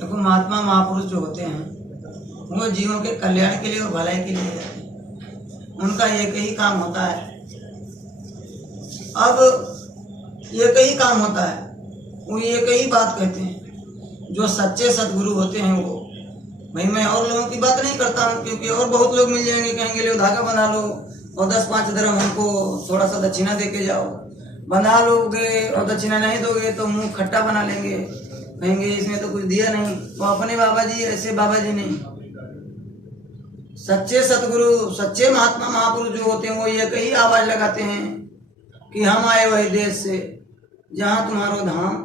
देखो, महात्मा महापुरुष जो होते हैं वो जीवों के कल्याण के लिए और भलाई के लिए जाते हैं। उनका एक ही काम होता है। अब एक ही काम होता है, वो एक ही बात कहते हैं। जो सच्चे सदगुरु होते हैं वो, भाई मैं और लोगों की बात नहीं करता हूँ, क्योंकि और बहुत लोग मिल जाएंगे, कहेंगे लो धागा बना लो और 10-5 धर्म हमको थोड़ा सा दक्षिणा दे के जाओ। बना लोगे और दक्षिणा नहीं दोगे तो मुंह खट्टा बना लेंगे, कहेंगे इसमें तो कुछ दिया नहीं। तो अपने बाबा जी ऐसे बाबा जी नहीं। सच्चे सतगुरु, सच्चे महात्मा महापुरुष जो होते हैं वो एक ही आवाज लगाते हैं कि हम आए वही देश से जहाँ तुम्हारो धाम,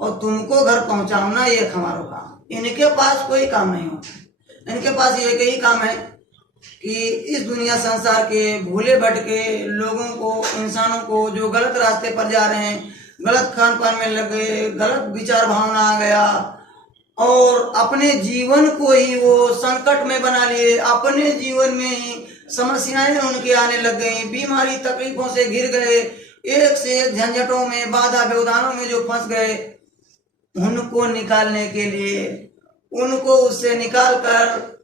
और तुमको घर पहुंचाना एक हमारो काम। इनके पास कोई काम नहीं होता। इनके पास एक ही काम है कि इस दुनिया संसार के भूले भटके लोगों को, इंसानों को जो गलत रास्ते पर जा रहे हैं, गलत खान पान में लग गए, गलत विचार भावना आ गया और अपने जीवन को ही वो संकट में बना लिए, अपने जीवन में ही समस्याएं उनके आने लग गई, बीमारी तकलीफों से घिर गए, एक से एक झंझटों में, बाधा व्यवधानों में जो फंस गए, उनको निकालने के लिए, उनको उससे निकाल कर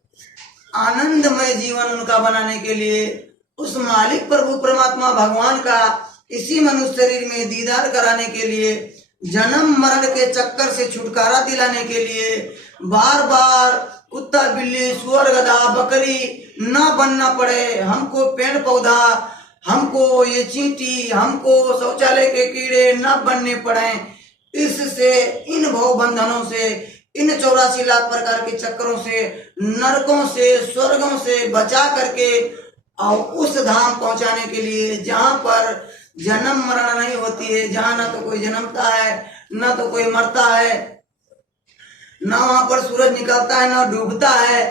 आनंदमय जीवन उनका बनाने के लिए, उस मालिक प्रभु परमात्मा भगवान का इसी मनुष्य शरीर में दीदार कराने के लिए, जन्म मरण के चक्कर से छुटकारा दिलाने के लिए, बार बार कुत्ता बिल्ली सुअर गधा बकरी न बनना पड़े, हमको पेड़ पौधा, हमको ये चींटी, हमको शौचालय के कीड़े न बनने पड़े। इससे, इन भव बंधनों से, इन 84 लाख प्रकार के चक्करों से, नरकों से, स्वर्गों से बचा करके और उस धाम पहुंचाने के लिए जहां पर जन्म मरण नहीं होती है, जहां न तो कोई जन्मता है न तो कोई मरता है, न वहां पर सूरज निकलता है न डूबता है,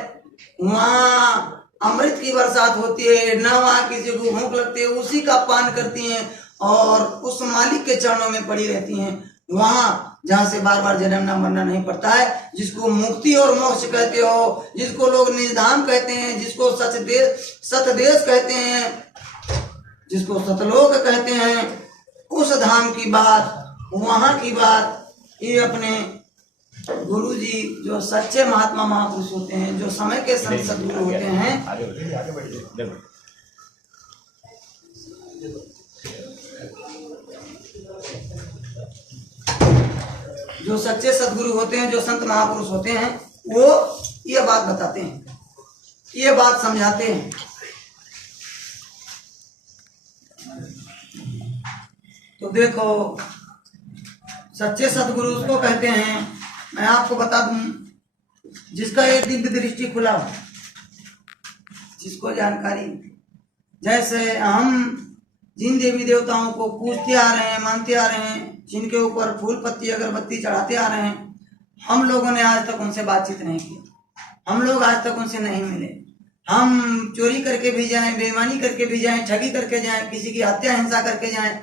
वहां अमृत की बरसात होती है, न वहां किसी को भूख लगती है, उसी का पान करती हैं और उस मालिक के चरणों में पड़ी रहती हैं। वहां जहां से बार बार जन्म न मरना नहीं पड़ता है, जिसको मुक्ति और मोक्ष कहते हो, जिसको लोग निजधाम कहते हैं, जिसको सतदेश कहते हैं, जिसको सतलोक कहते हैं, उस धाम की बात, वहां की बात ये अपने गुरु जी जो सच्चे महात्मा महापुरुष होते हैं, जो समय के संत सदगुरु होते हैं, जो सच्चे सदगुरु होते हैं, जो संत महापुरुष होते हैं, वो ये बात बताते हैं, ये बात समझाते हैं। तो देखो, सच्चे सदगुरु उसको कहते हैं, मैं आपको बता दूं, जिसका एक दिव्य दृष्टि खुला हो, जिसको जानकारी, जैसे हम जिन देवी देवताओं को पूजते आ रहे हैं, मानते आ रहे हैं, जिनके ऊपर फूल पत्ती अगरबत्ती चढ़ाते आ रहे हैं, हम लोगों ने आज तक उनसे बातचीत नहीं की, हम लोग आज तक उनसे नहीं मिले। हम चोरी करके भी जाएं, बेईमानी करके भी जाएं, ठगी करके जाएं, किसी की हत्या हिंसा करके जाएं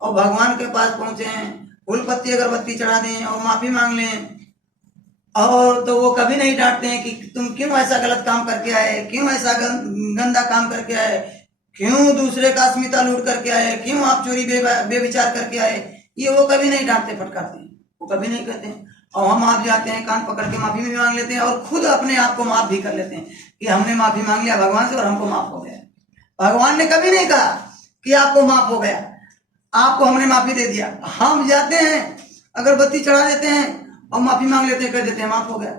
और भगवान के पास पहुंचे हैं, फूल पत्ती अगरबत्ती चढ़ा दें और माफी मांग लें, और तो वो कभी नहीं डांटते हैं कि तुम क्यों ऐसा गलत काम करके आए, क्यों ऐसा गंदा काम करके आए, क्यों दूसरे का अस्मिता लूट करके आए, क्यों आप चोरी बेविचार करके आए। ये वो कभी नहीं डांटते फटकारते हैं, वो कभी नहीं कहते हैं। और हम आप जाते हैं, कान पकड़ के माफी भी मांग लेते हैं और खुद अपने आप को माफ भी कर लेते हैं कि हमने माफी मांग लिया भगवान से और हमको माफ हो गया। भगवान ने कभी नहीं कहा कि आपको माफ हो गया, आपको हमने माफी दे दिया। हम जाते हैं, अगरबत्ती चढ़ा देते हैं और माफी मांग लेते हैं, कह देते हैं माफ हो गया।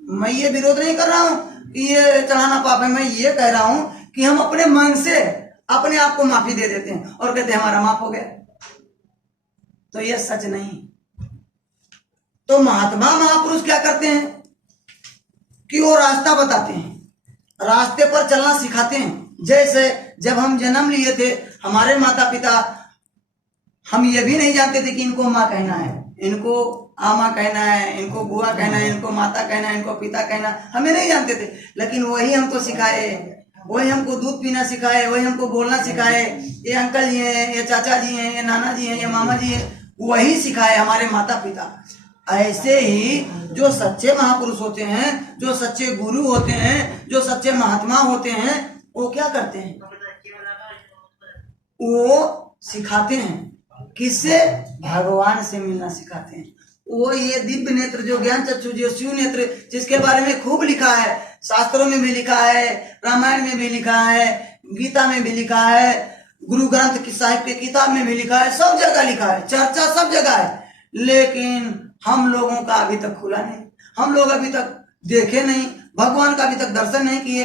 मैं ये विरोध नहीं कर रहा हूँ कि ये चढ़ाना पाप है, मैं ये कह रहा हूँ कि हम अपने मन से अपने आप को माफी दे देते हैं और कहते हैं हमारा माफ हो गया। तो ये सच नहीं। तो महात्मा महापुरुष क्या करते हैं कि वो रास्ता बताते हैं, रास्ते पर चलना सिखाते हैं। जैसे जब हम जन्म लिए थे, हमारे माता पिता, हम ये भी नहीं जानते थे कि इनको माँ कहना है, इनको आमा कहना है, इनको बुआ कहना है, इनको माता कहना है, इनको पिता कहना, हमें नहीं जानते थे। लेकिन वही हमको सिखाए, वही हमको दूध पीना सिखाए, वही हमको बोलना सिखाए। ये अंकल जी हैं, ये चाचा जी हैं, ये नाना जी हैं, ये मामा जी हैं, वही सिखाए हमारे माता पिता। ऐसे ही जो सच्चे महापुरुष होते हैं, जो सच्चे गुरु होते हैं, जो सच्चे महात्मा होते हैं, वो क्या करते हैं, वो सिखाते हैं। किससे? भगवान से मिलना सिखाते हैं। वो ये दिव्य नेत्र जो ज्ञान चक्षु जो शिव नेत्र जिसके बारे में खूब लिखा है, शास्त्रों में भी लिखा है, रामायण में भी लिखा है, गीता में भी लिखा है, गुरु ग्रंथ की साहिब के किताब में भी लिखा है, सब जगह लिखा है, चर्चा सब जगह है। लेकिन हम लोगों का अभी तक खुला नहीं, हम लोग अभी तक देखे नहीं, भगवान का अभी तक दर्शन नहीं किए।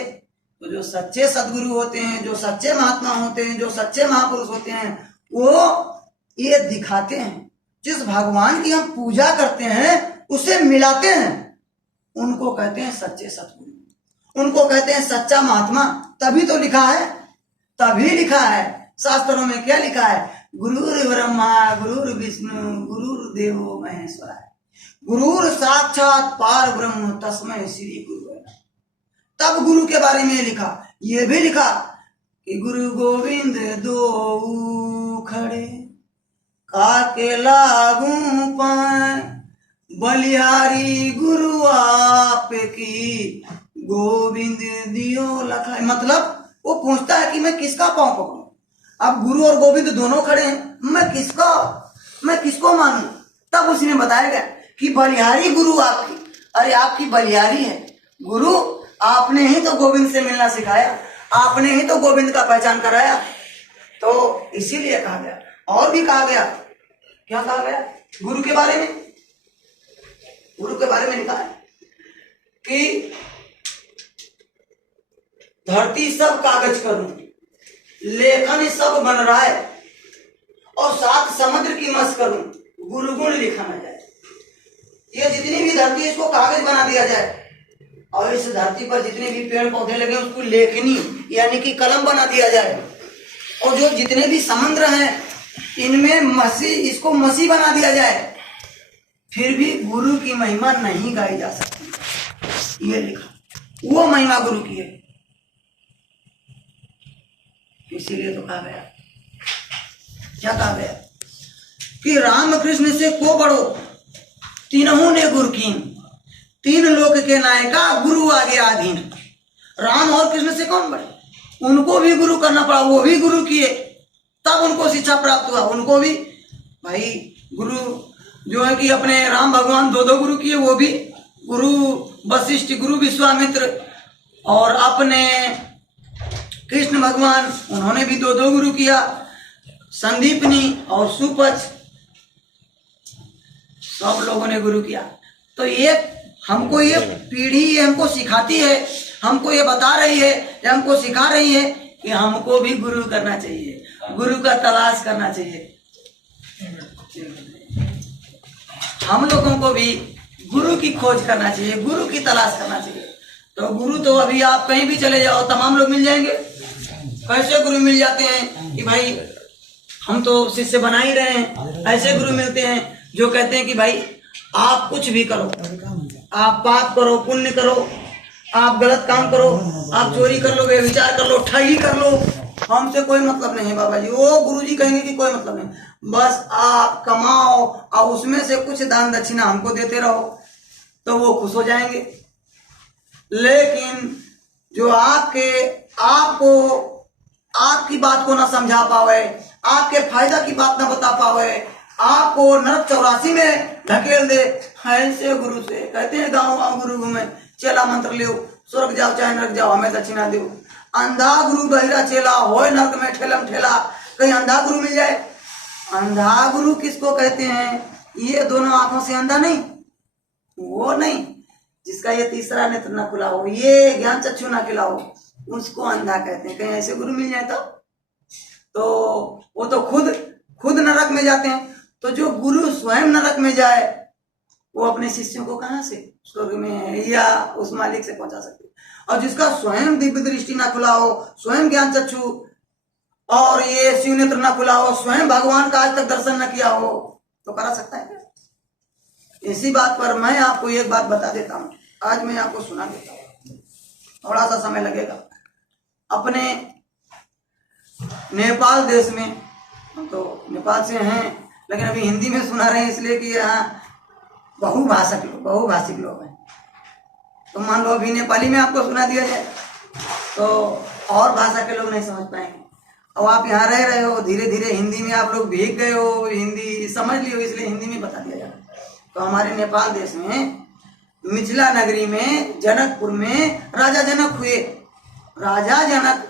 तो जो सच्चे सदगुरु होते हैं, जो सच्चे महात्मा होते हैं, जो सच्चे महापुरुष होते हैं, वो ये दिखाते हैं। जिस भगवान की हम पूजा करते हैं उसे मिलाते हैं, उनको कहते हैं सच्चे सतगुरु, उनको कहते हैं सच्चा महात्मा। तभी तो लिखा है, तभी लिखा है शास्त्रों में। क्या लिखा है? गुरुर ब्रह्मा गुरुर विष्णु गुरुर्देवो महेश्वरा, गुरुर साक्षात पार ब्रह्म तस्मै श्री गुरु। तब गुरु के बारे में लिखा, ये भी लिखा कि गुरु गोविंद दो खड़े काके लागू पाए, बलिहारी गुरु आप की गोविंद दियो लखाए। मतलब वो पूछता है कि मैं किसका पांव पकड़ूं। अब गुरु और गोविंद दोनों खड़े हैं, मैं किसको मानूं? तब उसने बताया गया कि बलिहारी गुरु आपकी। अरे आपकी बलिहारी है गुरु, आपने ही तो गोविंद से मिलना सिखाया, आपने ही तो गोविंद का पहचान कराया। तो इसीलिए कहा गया। और भी कहा गया, क्या कहा गया गुरु के बारे में? गुरु के बारे में लिखा है कि धरती सब कागज करूं, लेखन सब बन रहा है, और सात समुद्र की मस करूं, गुरु गुण लिखा न जाए। ये जितनी भी धरती है इसको कागज बना दिया जाए, और इस धरती पर जितने भी पेड़ पौधे लगे उसको लेखनी यानी कि कलम बना दिया जाए, और जो जितने भी समुद्र हैं इनमें मसी, इसको मसी बना दिया जाए, फिर भी गुरु की महिमा नहीं गाई जा सकती। ये लिखा, वो महिमा गुरु की है। इसीलिए तो कहा गया, क्या कहा गया कि राम कृष्ण से को बड़ो तीनों ने गुरु कीन, तीन लोक के नायका गुरु आगे आधीन। राम और कृष्ण से कौन बड़े? उनको भी गुरु करना पड़ा, वो भी गुरु किए, तब उनको शिक्षा प्राप्त हुआ। उनको भी भाई गुरु जो है कि अपने राम भगवान दो गुरु किए, वो भी गुरु वशिष्ठ, गुरु विश्वामित्र, और अपने कृष्ण भगवान उन्होंने भी दो गुरु किया, संदीपनी और सुपच, सब लोगों ने गुरु किया। तो ये हमको ये पीढ़ी ये हमको सिखाती है, हमको ये बता रही है, ये हमको सिखा रही है कि हमको भी गुरु करना चाहिए, गुरु का तलाश करना चाहिए। हम लोगों को भी गुरु की खोज करना चाहिए, गुरु की तलाश करना चाहिए। तो गुरु तो अभी आप कहीं भी चले जाओ तमाम लोग मिल जाएंगे। कैसे गुरु मिल जाते हैं कि भाई हम तो शिष्य बना ही रहे हैं। ऐसे गुरु मिलते हैं जो कहते हैं कि भाई आप कुछ भी करो, आप पाप करो, पुण्य करो, आप गलत काम करो, आप चोरी कर लो, व्यभिचार कर लो, ठगी कर लो, हमसे कोई मतलब नहीं है बाबा जी। वो गुरुजी कहेंगे कि कोई मतलब नहीं, बस आप कमाओ और उसमें से कुछ दान दक्षिणा हमको देते रहो, तो वो खुश हो जाएंगे। लेकिन जो आपको आपकी बात को ना समझा पावे, आपके फायदा की बात ना बता पावे, आपको नरक 84 में ढकेल दे, ऐसे गुरु से कहते हैं गाँव गुरु घूमे, चेला मंत्र लो, स्वर्ग जाओ चाहे नरक जाओ, हमें दक्षिणा दो। अंधा गुरु बहिरा चेला होए नरक में ठेलम ठेला। कहीं अंधा गुरु मिल जाए। अंधा गुरु किसको कहते हैं? ये दोनों आंखों से अंधा नहीं, वो नहीं, जिसका ये तीसरा नेत्र ना खुला हो, ये ज्ञान चक्षु ना खिला हो, उसको अंधा कहते हैं। कहीं ऐसे गुरु मिल जाए तो वो तो खुद नरक में जाते हैं। तो जो गुरु स्वयं नरक में जाए वो अपने शिष्यों को कहां से स्वर्ग में या उस मालिक से पहुंचा सकते? और जिसका स्वयं दिव्य दृष्टि ना खुला हो, स्वयं ज्ञान चक्षु और ये शिव नेत्र ना खुला हो, स्वयं भगवान का आज तक दर्शन न किया हो, तो करा सकता है क्या? इसी बात पर मैं आपको एक बात बता देता हूं, आज मैं आपको सुना देता हूं, थोड़ा सा समय लगेगा। अपने नेपाल देश में, हम तो नेपाल से हैं लेकिन अभी हिंदी में सुना रहे हैं इसलिए कि यहाँ बहुभाषिक लोग हैं। तो मान लो अभी नेपाली में आपको सुना दिया जाए तो और भाषा के लोग नहीं समझ पाएंगे। और आप यहाँ रह रहे हो, धीरे धीरे हिंदी में आप लोग भीग गए हो, हिंदी समझ लियो, इसलिए हिंदी में बता दिया जाए। तो हमारे नेपाल देश में मिथिला नगरी में जनकपुर में राजा जनक हुए। राजा जनक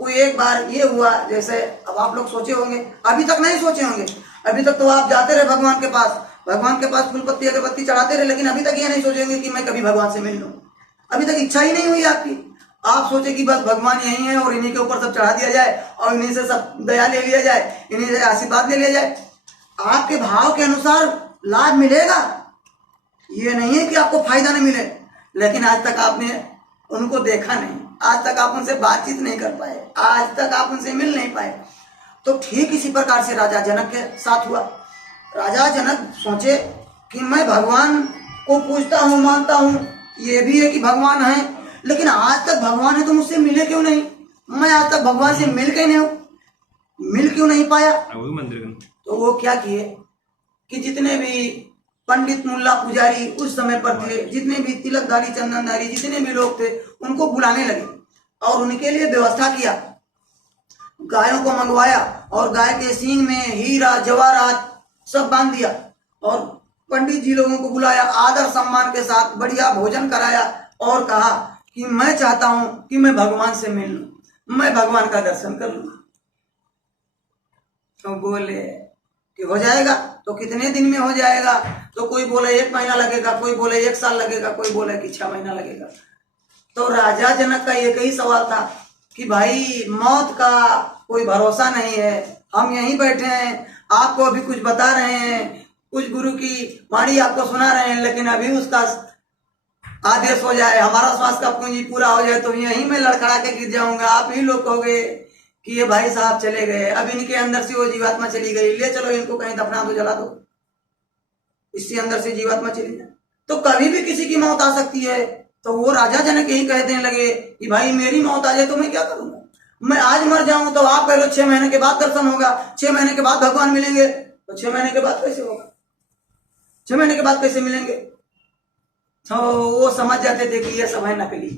को एक बार ये हुआ, जैसे अब आप लोग सोचे होंगे, अभी तक नहीं सोचे होंगे, अभी तक तो आप जाते रहे भगवान के पास फूल पत्ती अगरबत्ती चढ़ाते रहे, लेकिन अभी तक ये नहीं सोचेंगे कि मैं कभी भगवान से मिल लूं। अभी तक इच्छा ही नहीं हुई आपकी। आप सोचे कि बस भगवान यही है और इन्हीं के ऊपर सब चढ़ा दिया जाए और इन्हीं से सब दया ले लिया जाए, इन्हीं से आशीर्वाद ले लिया जाए। आपके भाव के अनुसार लाभ मिलेगा, ये नहीं है कि आपको फायदा नहीं मिले, लेकिन आज तक आपने उनको देखा नहीं, आज तक आप उनसे बातचीत नहीं कर पाए, आज तक आप उनसे मिल नहीं पाए। तो ठीक इसी प्रकार से राजा जनक के साथ हुआ। राजा जनक सोचे कि मैं भगवान को पूजता हूँ, मानता हूँ, ये भी है कि भगवान है, लेकिन आज तक भगवान है तो मुझसे मिले क्यों नहीं, मैं आज तक भगवान से मिल क्यों नहीं पाया। तो वो क्या किए कि जितने भी पंडित मुल्ला पुजारी उस समय पर थे, जितने भी तिलकधारी चंदनधारी जितने भी लोग थे, उनको बुलाने लगे और उनके लिए व्यवस्था किया। गायों को मंगवाया और गाय के सींग में हीरा जवाहरात सब बांध दिया और पंडित जी लोगों को बुलाया, आदर सम्मान के साथ बढ़िया भोजन कराया और कहा कि मैं चाहता हूं कि मैं भगवान से मिल लूं, मैं भगवान का दर्शन कर लूं। तो बोले कि हो जाएगा, तो कितने दिन में हो जाएगा। तो कोई बोले 1 महीना लगेगा, कोई बोले 1 साल लगेगा, कोई बोले कि 6 महीना लगेगा। तो राजा जनक का एक ही सवाल था कि भाई मौत का कोई भरोसा नहीं है, हम यहीं बैठे हैं, आपको अभी कुछ बता रहे हैं, कुछ गुरु की वाणी आपको सुना रहे हैं, लेकिन अभी उसका आदेश हो जाए, हमारा श्वास का पूंजी पूरा हो जाए तो यहीं मैं लड़खड़ा के गिर जाऊंगा। आप ही लोग कहोगे कि ये भाई साहब चले गए, अब इनके अंदर से वो जीवात्मा चली गई, ले चलो इनको कहीं दफना दो, जला दो, इससे अंदर से जीवात्मा चली जाए। तो कभी भी किसी की मौत आ सकती है। तो वो राजा जनक यही कहने लगे कि भाई मेरी मौत आ जाए तो मैं क्या करूंगा, मैं आज मर जाऊं तो आप कह लो 6 महीने के बाद दर्शन होगा, 6 महीने के बाद भगवान मिलेंगे, तो 6 महीने के बाद कैसे होगा, 6 महीने के बाद कैसे मिलेंगे। तो वो समझ जाते थे कि ये सब है नकली,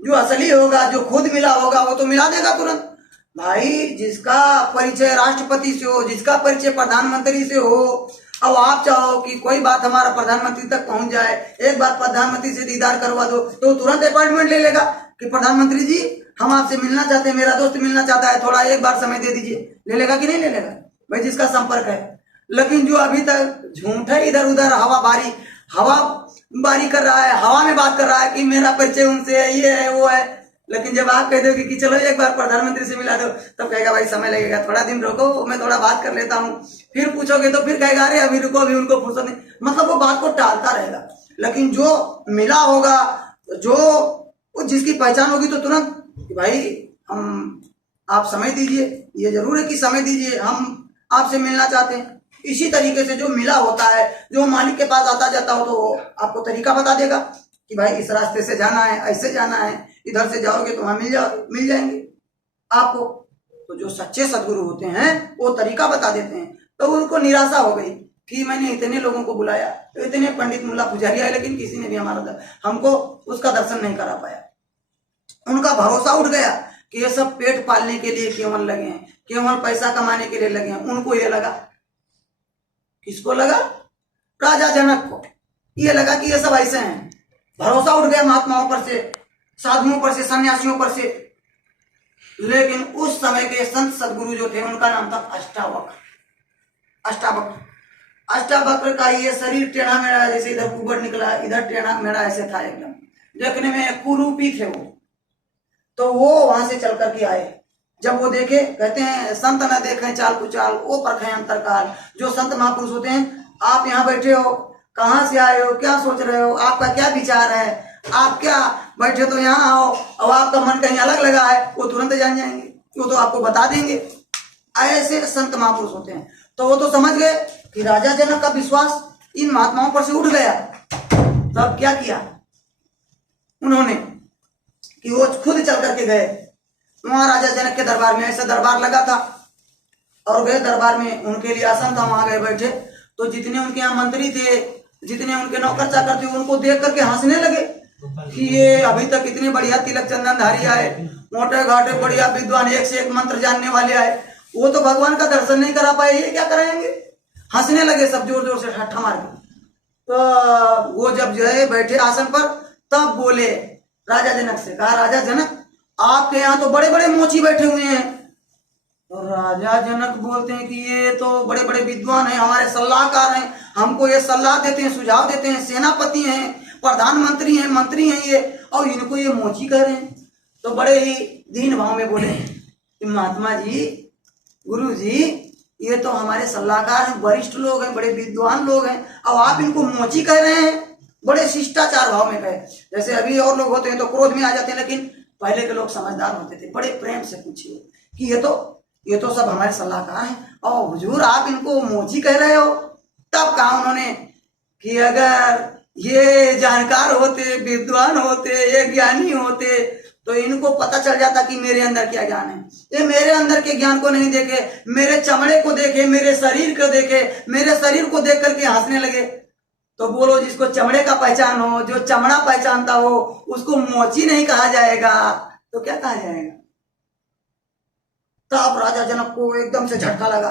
जो असली होगा, जो खुद मिला होगा वो तो मिला देगा तुरंत। भाई जिसका परिचय राष्ट्रपति से हो, जिसका परिचय प्रधानमंत्री से हो, अब आप चाहो कि कोई बात हमारा प्रधानमंत्री तक पहुंच जाए, एक बार प्रधानमंत्री से दीदार करवा दो तो तुरंत अपॉइंटमेंट ले लेगा कि प्रधानमंत्री जी हम आपसे मिलना चाहते हैं, मेरा दोस्त मिलना चाहता है, थोड़ा एक बार समय दे दीजिए। ले लेगा कि नहीं ले लेगा भाई, जिसका संपर्क है। लेकिन जो अभी तक झूठ है, इधर उधर हवा बारी कर रहा है, हवा में बात कर रहा है कि मेरा परिचय उनसे है, ये है वो है, लेकिन जब आप कह दोगे कि चलो एक बार प्रधानमंत्री से मिला दो, तब कहेगा भाई समय लगेगा, थोड़ा दिन रुको, मैं थोड़ा बात कर लेता हूँ। फिर पूछोगे तो फिर कहेगा अरे अभी रुको, अभी उनको फुर्सत नहीं, मतलब वो बात को टालता रहेगा। लेकिन जो मिला होगा, जो जिसकी पहचान होगी तो तुरंत कि भाई हम आप समय दीजिए, ये जरूर है कि समय दीजिए, हम आपसे मिलना चाहते हैं। इसी तरीके से जो मिला होता है, जो मालिक के पास आता जाता हो, तो वो आपको तरीका बता देगा कि भाई इस रास्ते से जाना है, ऐसे जाना है, इधर से जाओगे तो वहां मिल जाएंगे आपको। तो जो सच्चे सदगुरु होते हैं वो तरीका बता देते हैं। तो उनको निराशा हो गई कि मैंने इतने लोगों को बुलाया, तो इतने पंडित मुल्ला पुजारी आए, लेकिन किसी ने भी हमको उसका दर्शन नहीं करा पाया। उनका भरोसा उठ गया कि ये सब पेट पालने के लिए केवल लगे हैं, केवल पैसा कमाने के लिए लगे हैं। उनको ये लगा, किसको लगा, राजा जनक को ये लगा कि ये सब ऐसे हैं। भरोसा उठ गया महात्माओं पर से, साधुओं पर से, सन्यासियों पर से। लेकिन उस समय के संत सदगुरु जो थे उनका नाम था अष्टावक्र का ये शरीर टेढ़ा मेढ़ा, जैसे इधर कुबड़ निकला, इधर टेढ़ा मेढ़ा ऐसे था एकदम, देखने में कुरूपी थे वो। तो वो वहां से चल करके आए। जब वो देखे, कहते हैं संत न देखें चाल कुचाल, वो परखें अंतरकाल। जो संत महापुरुष होते हैं, आप यहाँ बैठे हो, कहाँ से आए हो, क्या सोच रहे हो, आपका क्या विचार है, आप क्या बैठे तो यहाँ आओ, अब आपका मन कहीं अलग लगा है, वो तुरंत जान जाएंगे, वो तो आपको बता देंगे। ऐसे संत महापुरुष होते हैं। तो वो तो समझ गए कि राजा जनक का विश्वास इन महात्माओं पर से उठ गया। तब क्या किया उन्होंने कि वो खुद चल करके गए वहां राजा जनक के दरबार में। ऐसा दरबार लगा था और गए दरबार में, उनके लिए आसन था, वहां गए बैठे। तो जितने उनके यहाँ मंत्री थे, जितने उनके नौकर चाकर थे, उनको देख करके हंसने लगे कि ये अभी तक इतने बढ़िया तिलक चंदनधारी आए, मोटे घाटे बढ़िया विद्वान, एक से एक मंत्र जानने वाले आए, वो तो भगवान का दर्शन नहीं करा पाए, ये क्या कराएंगे। हंसने लगे सब जोर जोर से, ठट्ठा मार के। तो वो जब जो है बैठे आसन पर, तब बोले राजा जनक से, कहा राजा जनक आपके यहाँ तो बड़े बड़े मोची बैठे हुए हैं। तो राजा जनक बोलते हैं कि ये तो बड़े बड़े विद्वान हैं, हमारे सलाहकार हैं, हमको ये सलाह देते हैं, सुझाव देते हैं, सेनापति हैं, प्रधानमंत्री हैं, मंत्री हैं ये, और इनको ये मोची कह रहे हैं। तो बड़े ही दीन भाव में बोले कि महात्मा जी, गुरु जी, ये तो हमारे सलाहकार हैं, वरिष्ठ लोग हैं, बड़े विद्वान लोग हैं, अब आप इनको मोची कह रहे हैं। बड़े शिष्टाचार भाव में कहे। जैसे अभी और लोग होते हैं तो क्रोध में आ जाते हैं, लेकिन पहले के लोग समझदार होते थे, बड़े प्रेम से पूछिए कि ये तो सब हमारे सलाहकार हैं और हुजूर आप इनको मोची कह रहे हो। तब कहा उन्होंने कि अगर ये जानकार होते, विद्वान होते, ये ज्ञानी होते, तो इनको पता चल जाता कि मेरे अंदर क्या ज्ञान है। ये मेरे अंदर के ज्ञान को नहीं देखे, मेरे चमड़े को देखे, मेरे शरीर को देखे, मेरे शरीर को देख करके हंसने लगे। तो बोलो, जिसको चमड़े का पहचान हो, जो चमड़ा पहचानता हो, उसको मोची नहीं कहा जाएगा तो क्या कहा जाएगा। तब राजा जनक को एकदम से झटका लगा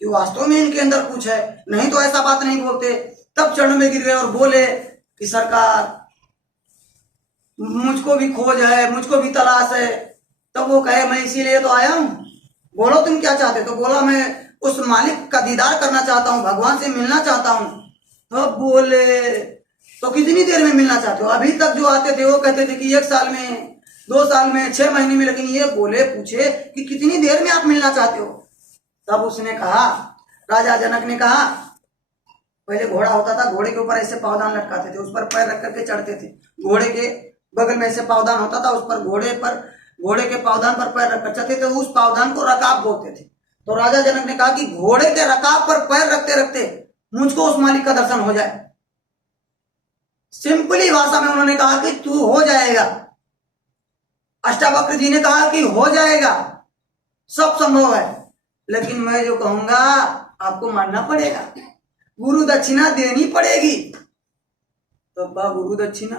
कि वास्तव में इनके अंदर कुछ है, नहीं तो ऐसा बात नहीं बोलते। तब चरण में गिर गए और बोले कि सरकार मुझको भी खोज है, मुझको भी तलाश है। तब वो कहे मैं इसीलिए तो आया हूं, बोलो तुम क्या चाहते। तो बोला मैं उस मालिक का दीदार करना चाहता हूं, भगवान से मिलना चाहता हूं। तब बोले तो कितनी देर में मिलना चाहते हो। अभी तक जो आते थे वो कहते थे कि 1 साल में, 2 साल में, 6 महीने में, लेकिन ये बोले पूछे कि कितनी देर में आप मिलना चाहते हो। तब उसने कहा, राजा जनक ने कहा, पहले घोड़ा होता था, घोड़े के ऊपर ऐसे पावदान लटकाते थे, उस पर पैर रख करके चढ़ते थे। घोड़े के बगल में ऐसे पावदान होता था, उस पर घोड़े के पावदान पर पैर रख कर चलते थे, उस पावदान को रकाब बोलते थे। तो राजा जनक ने कहा कि घोड़े के रकाब पर पैर रखते रखते मुझको उस मालिक का दर्शन हो जाए। सिंपली भाषा में उन्होंने कहा कि तू हो जाएगा। अष्टावक्र जी ने कहा कि हो जाएगा, सब संभव है, लेकिन मैं जो कहूंगा आपको मानना पड़ेगा, गुरु दक्षिणा देनी पड़ेगी। तो गुरु दक्षिणा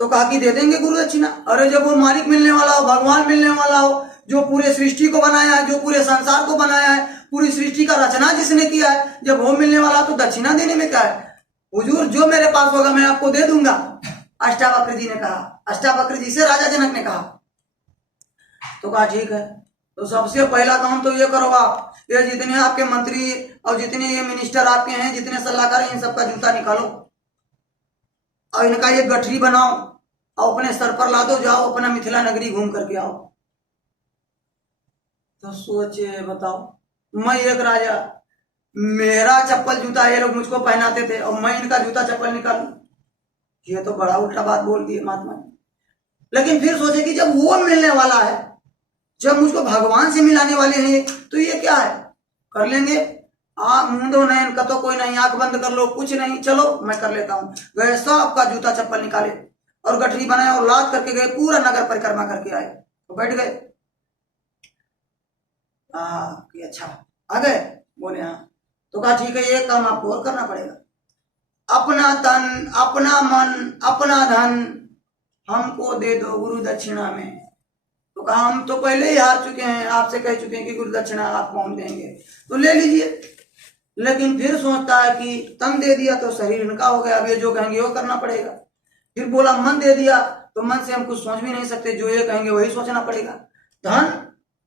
तो कहा कि दे देंगे गुरु दक्षिणा। अरे जब वो मालिक मिलने वाला हो, भगवान मिलने वाला हो, जो पूरे सृष्टि को बनाया है, जो पूरे संसार को बनाया है, पूरी सृष्टि का रचना जिसने किया है, जब वो मिलने वाला तो दक्षिणा देने में क्या है। हुजूर जो मेरे पास होगा मैं आपको दे दूंगा। अष्टावक्र जी ने कहा, अष्टावक्र जी से राजा जनक ने कहा। तो कहा ठीक है, तो सबसे पहला काम तो ये करो, आप ये जितने आपके मंत्री और जितने ये मिनिस्टर आपके हैं, जितने सलाहकार हैं, इन सबका जूता निकालो और इनका ये गठरी बनाओ और अपने सर पर ला दो, जाओ अपना मिथिला नगरी घूम करके आओ। तो सोचे बताओ, मैं एक राजा, मेरा चप्पल जूता ये लोग मुझको पहनाते थे और मैं इनका जूता चप्पल निकालूं, ये तो बड़ा उल्टा बात बोल दी महात्मा ने। लेकिन फिर सोचे कि जब वो मिलने वाला है, जब मुझको भगवान से मिलाने वाले हैं, तो ये क्या है, कर लेंगे। मुंडो नयन का तो कोई नहीं, आंख बंद कर लो, कुछ नहीं, चलो मैं कर लेता हूँ। गए, सबका जूता चप्पल निकाले और गठरी बनाए और लाद करके गए, पूरा नगर परिक्रमा करके आए। तो बैठ गए, अच्छा आ गए, बोले हाँ। तो कहा ठीक है, ये काम आपको और करना पड़ेगा, अपना तन, अपना मन, अपना धन हमको दे दो गुरु दक्षिणा में। तो कहा हम तो पहले ही हार चुके हैं, आपसे कह चुके हैं कि गुरु दक्षिणा आपको हम देंगे, तो ले लीजिए। लेकिन फिर सोचता है कि तन दे दिया तो शरीर इनका हो गया, अब ये जो कहेंगे वो करना पड़ेगा। फिर बोला मन दे दिया तो मन से हम कुछ सोच भी नहीं सकते, जो ये कहेंगे वही सोचना पड़ेगा। धन,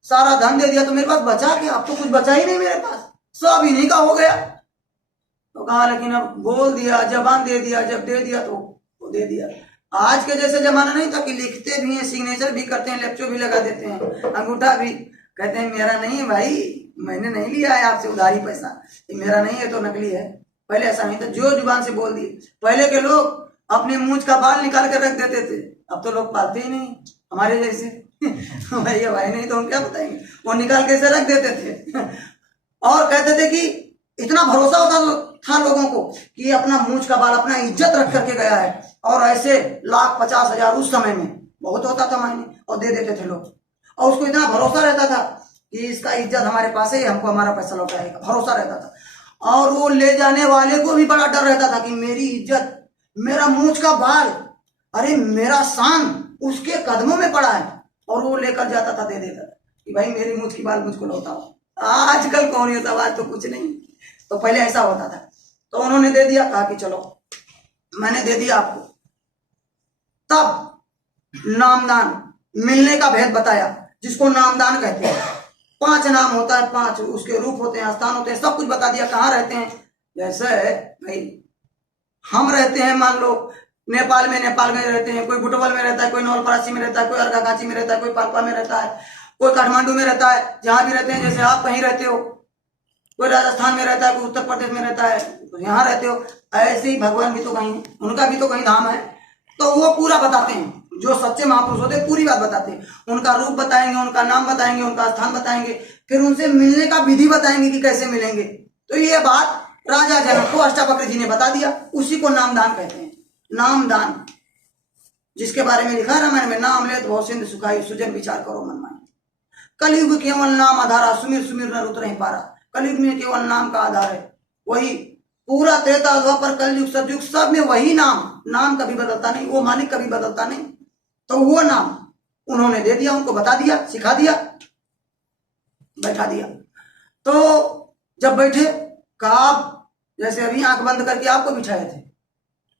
सारा धन दे दिया तो मेरे पास बचा क्या, अब तो कुछ बचा ही नहीं मेरे पास, सब इन्हीं का हो गया। तो कहा लेकिन अब बोल दिया, जबान दे दिया, जब दे दिया तो वो दे दिया। आज के जैसे जमाना नहीं था कि लिखते भी हैं, सिग्नेचर भी करते हैं, लेप्चो भी लगा देते हैं, अंगूठा भी, कहते हैं मेरा नहीं है भाई, मैंने नहीं लिया है आपसे उधारी पैसा, ये मेरा नहीं है तो नकली है। पहले ऐसा नहीं था, जो जुबान से बोल दिए। पहले के लोग अपने मूंछ का बाल निकाल कर रख देते थे, अब तो लोग पालते ही नहीं हमारे जैसे भैया भाई नहीं तो हम क्या बताएंगे, वो निकाल के रख देते थे और कहते थे कि इतना भरोसा होता था लोगों को कि अपना मूंछ का बाल, अपना इज्जत रख करके गया है, और ऐसे 1,50,000 उस समय में बहुत होता था मायने, और दे देते थे लोग। और उसको इतना भरोसा रहता था कि इसका इज्जत हमारे पास है, हमको हमारा पैसा लौटाएगा, भरोसा रहता था। और वो ले जाने वाले को भी बड़ा डर रहता था कि मेरी इज्जत, मेरा मूंछ का बाल, अरे मेरा शान उसके कदमों में पड़ा है, और वो लेकर जाता था, दे देता था कि भाई मेरी मूंछ की बाल मुझको लौटाओ। आजकल कौन ये सवाल, तो कुछ नहीं, तो पहले ऐसा होता था। तो उन्होंने दे दिया, कहा कि चलो मैंने दे दिया आपको। तब नामदान मिलने का भेद बताया, जिसको नामदान कहते हैं। 5 नाम होता है, 5 उसके रूप होते हैं, स्थान होते हैं, सब कुछ बता दिया, कहाँ रहते हैं। जैसे भाई हम रहते हैं, मान लो नेपाल में रहते हैं, कोई बुटवल में रहता है, कोई नवलपरासी में रहता है, कोई अर्घाखांची में रहता है, कोई पाल्पा में रहता है, कोई काठमांडू में रहता है, जहां भी रहते हैं। जैसे आप कहीं रहते हो, कोई राजस्थान में रहता है, कोई उत्तर प्रदेश में रहता है, तो यहाँ रहते हो। ऐसे ही भगवान भी तो कहीं, उनका भी तो कहीं धाम है, तो वो पूरा बताते हैं। जो सच्चे महापुरुष होते हैं पूरी बात बताते हैं, उनका रूप बताएंगे, उनका नाम बताएंगे, उनका स्थान बताएंगे, फिर उनसे मिलने का विधि बताएंगे कि कैसे मिलेंगे। तो ये बात राजा जनक को अष्टावक्र जी ने बता दिया, उसी को नामदान कहते हैं। नामदान, जिसके बारे में लिखा है रामायण में, नाम ले तो सिंध सुखाई, सुजन विचार करो मन माई। कलयुग केवल नाम आधारा, सुमिर सुमिर न उतर नहीं पारा। कलयुग में केवल नाम का आधार है, वही पूरा त्रेता द्वापर कलयुग सतयुग सब में वही नाम कभी बदलता नहीं, वो मालिक कभी बदलता नहीं। तो वो नाम उन्होंने दे दिया, उनको बता दिया, सिखा दिया, बैठा दिया। तो जब बैठे, कहा जैसे अभी आंख बंद करके आपको बिठाए थे,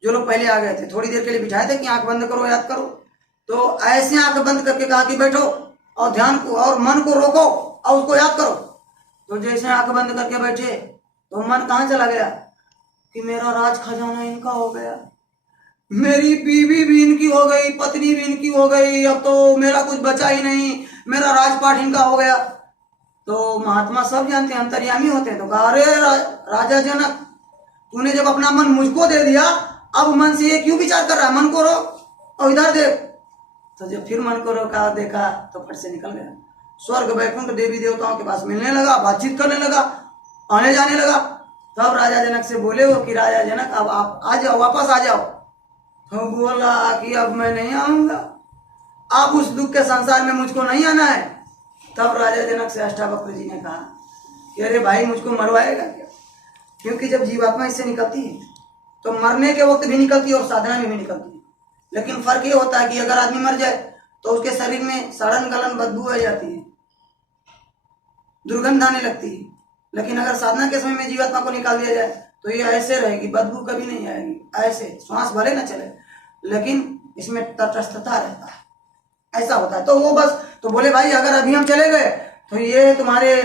जो लोग पहले आ गए थे, थोड़ी देर के लिए बिठाए थे कि आंख बंद करो, याद करो। तो ऐसे आंख बंद करके कहा कि बैठो और ध्यान को और मन को रोको और उसको याद करो। तो जैसे आंख बंद करके बैठे तो मन कहाँ चला गया कि मेरा राज खजाना इनका हो गया, मेरी बीवी भी इनकी हो गई, पत्नी भी इनकी हो गई, अब तो मेरा कुछ बचा ही नहीं, मेरा राजपाट इनका हो गया। तो महात्मा सब जानते हैं, अंतर्यामी होते हैं। तो कहा अरे राजा जनक, तूने जब अपना मन मुझको दे दिया, अब मन से ये क्यों विचार कर रहा है, मन को रोक और इधर देख। तो जब फिर मन को रोका और देखा तो फट से निकल गया, स्वर्ग वैकुंठ देवी देवताओं के पास मिलने लगा, बातचीत करने लगा, आने जाने लगा। तब राजा जनक से बोले वो कि राजा जनक अब आप आ जाओ, वापस आ जाओ। तो बोला कि अब मैं नहीं आऊंगा, आप उस दुख के संसार में मुझको नहीं आना है। तब राजा जनक से अष्टावक्र जी ने कहा कि अरे भाई मुझको मरवाएगा क्या, क्योंकि जब जीवात्मा इससे निकलती है तो मरने के वक्त भी निकलती है और साधना में भी निकलती है। लेकिन फर्क ये होता है कि अगर आदमी मर जाए तो उसके शरीर में सड़न गलन बदबू आ जाती है, दुर्गंध आने लगती है। लेकिन अगर साधना के समय में जीवात्मा को निकाल दिया जाए तो ये ऐसे रहेगी, बदबू कभी नहीं आएगी, ऐसे श्वास भले ना चले लेकिन इसमें तटस्थता रहता है, ऐसा होता है। तो वो बस तो बोले भाई अगर अभी हम चले गए तो ये तुम्हारे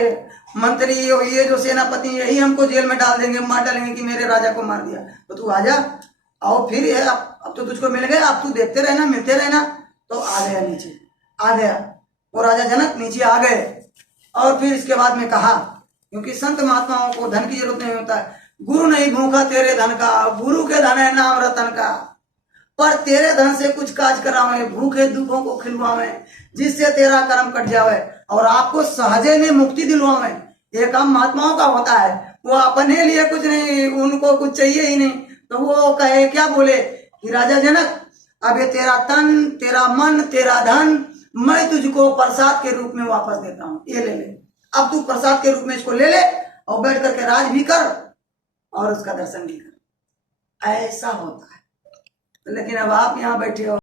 मंत्री और ये जो सेनापति यही हमको जेल में डाल देंगे, मार डालेंगे कि मेरे राजा को मार दिया। तो तू आजा, आओ फिर ये अब तो तुझको मिल गया, अब तू देखते रहना, मिलते रहना। तो आ गया नीचे, आ गया वो राजा जनक नीचे आ गए। और फिर इसके बाद में कहा, क्योंकि संत महात्माओं को धन की जरूरत नहीं होता है, गुरु नहीं भूखा तेरे धन का, गुरु के धन है नाम रतन का, पर तेरे धन से कुछ काज करावे, भूखे दुखों को खिलवावे, जिससे तेरा कर्म कट जावे और आपको सहजे में मुक्ति दिलवावे। ये काम महात्माओं का होता है, वो अपने लिए कुछ नहीं, उनको कुछ चाहिए ही नहीं। तो वो कहे क्या बोले कि राजा जनक अब ये तेरा तन, तेरा मन, तेरा धन मैं तुझको प्रसाद के रूप में वापस देता हूँ, ये ले ले, अब तू प्रसाद के रूप में इसको ले ले और बैठ करके राज भी कर और उसका दर्शन भी कर। ऐसा होता है। लेकिन अब आप यहाँ बैठे हो